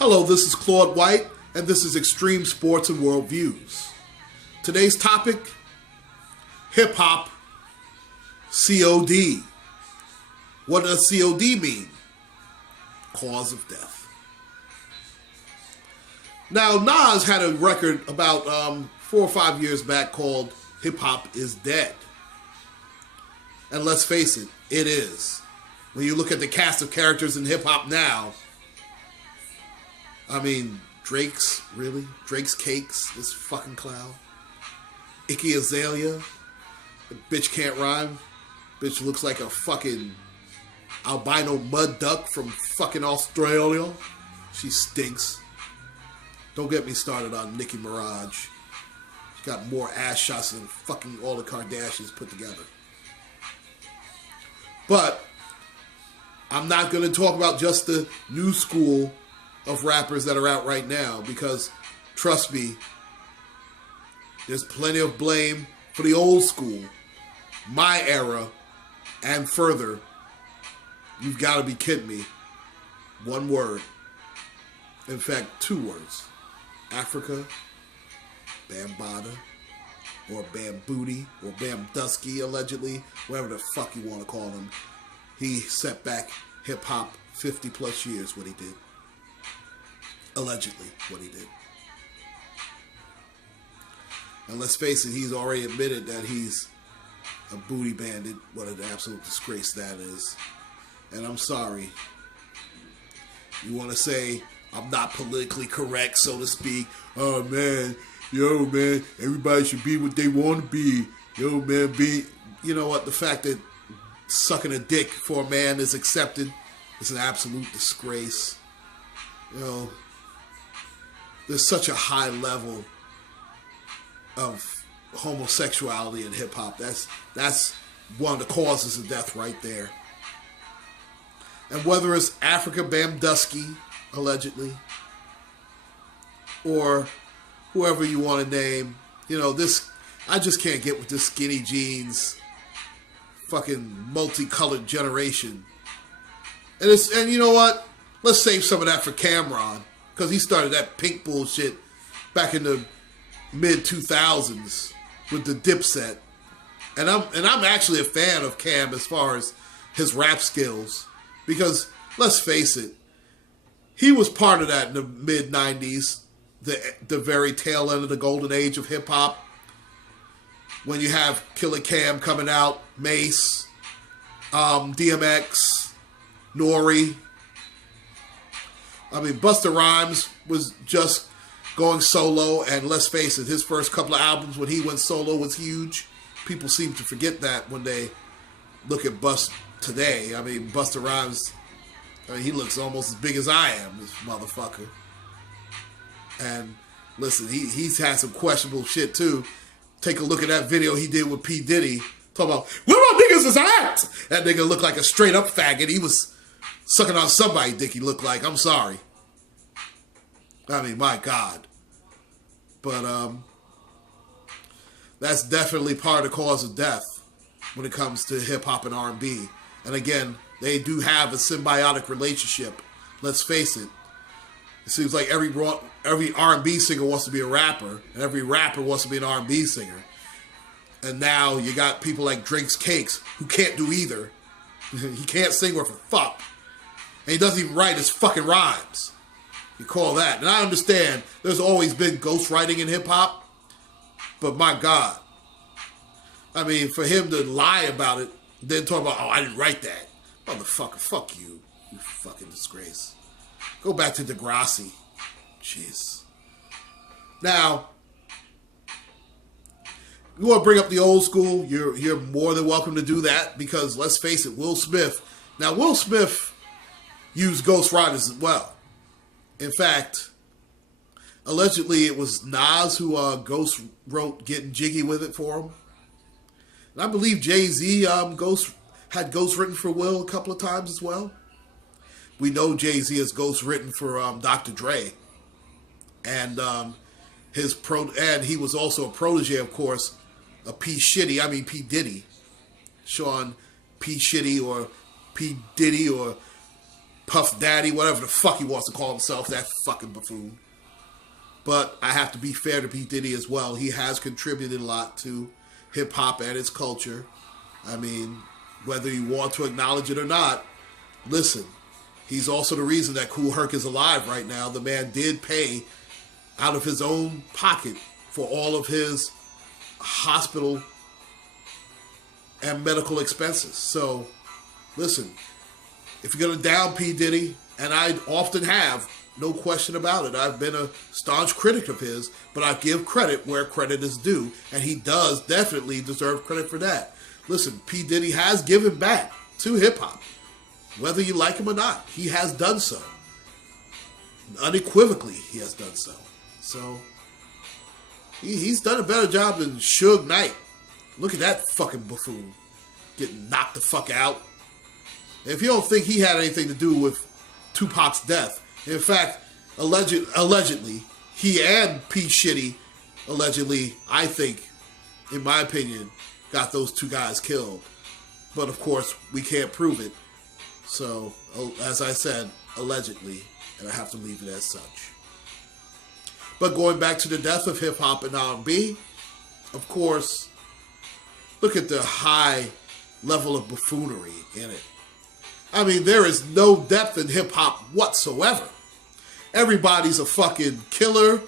Hello, this is Claude White, and this is Extreme Sports and World Views. Today's topic, hip-hop, COD. What does COD mean? Cause of death. Now, Nas had a record about 4 or 5 years back called Hip Hop is Dead. And let's face it, it is. When you look at the cast of characters in hip-hop now, I mean, Drake's Cakes, this fucking clown. Iggy Azalea, the bitch can't rhyme. Bitch looks like a fucking albino mud duck from fucking Australia. She stinks. Don't get me started on Nicki Minaj. She got more ass shots than fucking all the Kardashians put together. But I'm not going to talk about just the new school of rappers that are out right now, because trust me, there's plenty of blame for the old school, my era, and further. You've got to be kidding me. One word. In fact, 2 words. Africa, Bambaataa, or Bam Booty, or Bam Dusky, allegedly, whatever the fuck you want to call him. He set back hip-hop 50 plus years, what he did. Allegedly, what he did. And let's face it, he's already admitted that he's a booty bandit. What an absolute disgrace that is. And I'm sorry. You want to say I'm not politically correct, so to speak. Oh, man. Yo, man. Everybody should be what they want to be. Yo, man. You know what? The fact that sucking a dick for a man is accepted is an absolute disgrace. You know, there's such a high level of homosexuality in hip-hop. That's one of the causes of death right there. And whether it's Africa Bam Dusky, allegedly, or whoever you want to name, you know, I just can't get with this skinny jeans, fucking multicolored generation. And you know what? Let's save some of that for Cameron, because he started that pink bullshit back in the mid-2000s with the Dipset. And I'm actually a fan of Cam as far as his rap skills, because let's face it, he was part of that in the mid-90s, the very tail end of the golden age of hip-hop, when you have Killer Cam coming out, Mace, DMX, Nori. I mean, Busta Rhymes was just going solo, and let's face it, his first couple of albums when he went solo was huge. People seem to forget that when they look at Bust today. I mean, Busta Rhymes, he looks almost as big as I am, this motherfucker. And listen, he's had some questionable shit too. Take a look at that video he did with P. Diddy, talking about, where my niggas is at? That nigga looked like a straight up faggot. He was sucking on somebody's dick, he looked like. I'm sorry. I mean, my God. But that's definitely part of the cause of death when it comes to hip-hop and R&B. And again, they do have a symbiotic relationship. Let's face it. It seems like every R&B singer wants to be a rapper, and every rapper wants to be an R&B singer. And now you got people like Drake's Cakes, who can't do either. He can't sing worth a fuck. And he doesn't even write his fucking rhymes. You call that. And I understand there's always been ghostwriting in hip-hop, but my God. I mean, for him to lie about it, then talk about, oh, I didn't write that. Motherfucker, fuck you. You fucking disgrace. Go back to Degrassi. Jeez. Now, you want to bring up the old school, you're more than welcome to do that, because let's face it, Will Smith. Now, Will Smith used ghostwriters as well. In fact, allegedly it was Nas who ghost wrote Getting Jiggy With It for him. And I believe Jay-Z had ghost written for Will a couple of times as well. We know Jay-Z has ghost written for Dr. Dre. And he was also a protege, of course, of P. Diddy. Sean P. Shitty or P. Diddy or Puff Daddy, whatever the fuck he wants to call himself, that fucking buffoon. But I have to be fair to P. Diddy as well. He has contributed a lot to hip-hop and its culture. I mean, whether you want to acknowledge it or not, listen, he's also the reason that Kool Herc is alive right now. The man did pay out of his own pocket for all of his hospital and medical expenses. So, listen, if you're going to down P. Diddy, and I often have, no question about it, I've been a staunch critic of his, but I give credit where credit is due, and he does definitely deserve credit for that. Listen, P. Diddy has given back to hip-hop. Whether you like him or not, he has done so. Unequivocally, he has done so. So, he's done a better job than Suge Knight. Look at that fucking buffoon getting knocked the fuck out. If you don't think he had anything to do with Tupac's death, in fact, allegedly, he and P. Shitty, allegedly, I think, in my opinion, got those two guys killed. But of course, we can't prove it. So, as I said, allegedly, and I have to leave it as such. But going back to the death of hip-hop and R&B, of course, look at the high level of buffoonery in it. I mean, there is no depth in hip-hop whatsoever. Everybody's a fucking killer.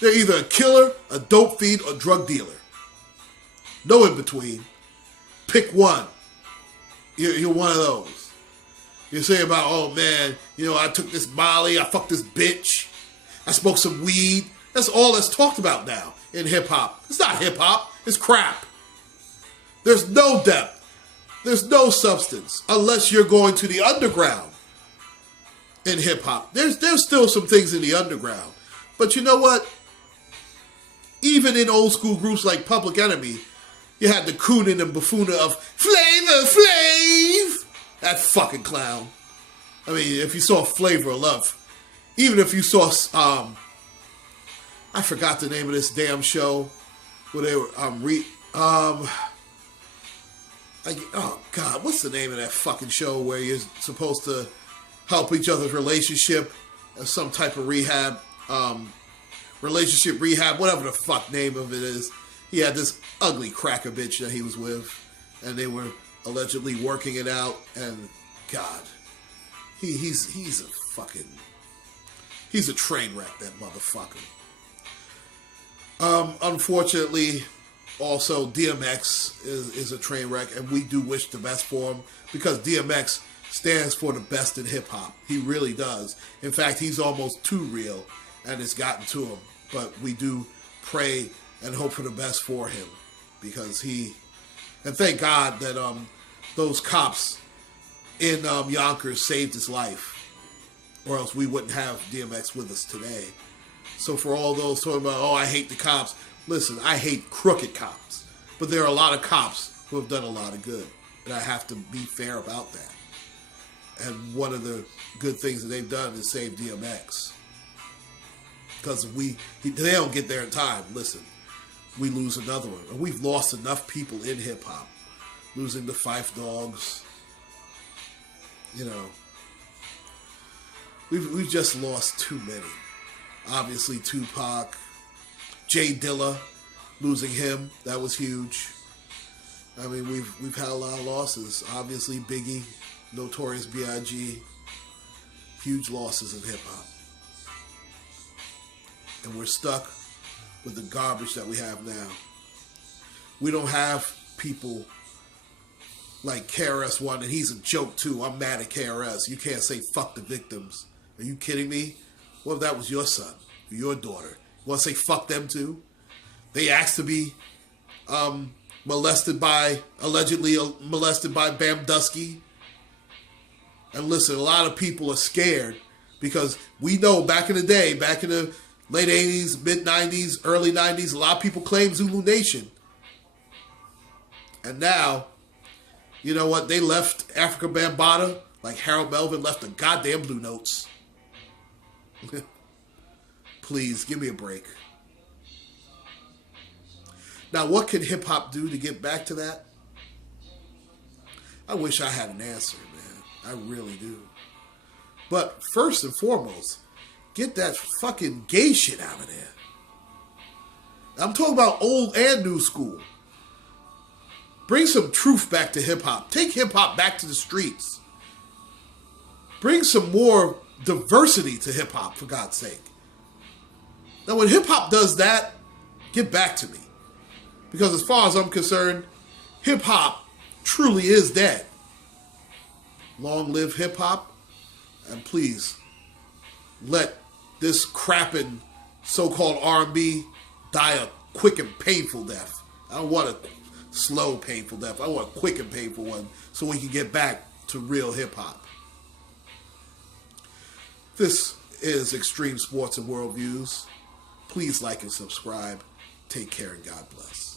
They're either a killer, a dope fiend, or drug dealer. No in between. Pick one. You're one of those. You say about, oh man, I took this Molly, I fucked this bitch, I smoked some weed. That's all that's talked about now in hip-hop. It's not hip-hop, it's crap. There's no depth. There's no substance unless you're going to the underground in hip-hop. There's still some things in the underground. But you know what? Even in old school groups like Public Enemy, you had the cooning and buffooning of Flavor Flav. That fucking clown. I mean, if you saw Flavor of Love, even if you saw, I forgot the name of this damn show where they were, oh God, what's the name of that fucking show where you're supposed to help each other's relationship as some type of rehab, relationship rehab, whatever the fuck name of it is. He had this ugly cracker bitch that he was with, and they were allegedly working it out, and God, he's a train wreck, that motherfucker. Unfortunately, also, DMX is a train wreck, and we do wish the best for him because DMX stands for the best in hip-hop. He really does. In fact, he's almost too real, and it's gotten to him. But we do pray and hope for the best for him because and thank God that those cops in Yonkers saved his life, or else we wouldn't have DMX with us today. So for all those talking about, oh, I hate the cops, listen, I hate crooked cops. But there are a lot of cops who have done a lot of good. And I have to be fair about that. And one of the good things that they've done is save DMX. Because they don't get there in time. Listen, we lose another one. And we've lost enough people in hip-hop. Losing the Phife Dawgs. We've just lost too many. Obviously, Tupac. Jay Dilla, losing him, that was huge. I mean, we've had a lot of losses. Obviously, Biggie, Notorious B.I.G., huge losses in hip-hop. And we're stuck with the garbage that we have now. We don't have people like KRS-One, and he's a joke too. I'm mad at KRS. You can't say fuck the victims. Are you kidding me? What if that was your son or your daughter? You want to say fuck them too? They asked to be allegedly molested by Bam Dusky. And listen, a lot of people are scared because we know back in the day, back in the late 80s, mid 90s, early 90s, a lot of people claimed Zulu Nation. And now, you know what? They left Afrika Bambaataa like Harold Melvin left the goddamn Blue Notes. Please, give me a break. Now, what can hip-hop do to get back to that? I wish I had an answer, man. I really do. But first and foremost, get that fucking gay shit out of there. I'm talking about old and new school. Bring some truth back to hip-hop. Take hip-hop back to the streets. Bring some more diversity to hip-hop, for God's sake. Now, when hip-hop does that, get back to me. Because as far as I'm concerned, hip-hop truly is dead. Long live hip-hop. And please, let this crapping so-called R&B die a quick and painful death. I don't want a slow, painful death. I want a quick and painful one so we can get back to real hip-hop. This is Extreme Sports and Worldviews. Please like and subscribe. Take care and God bless.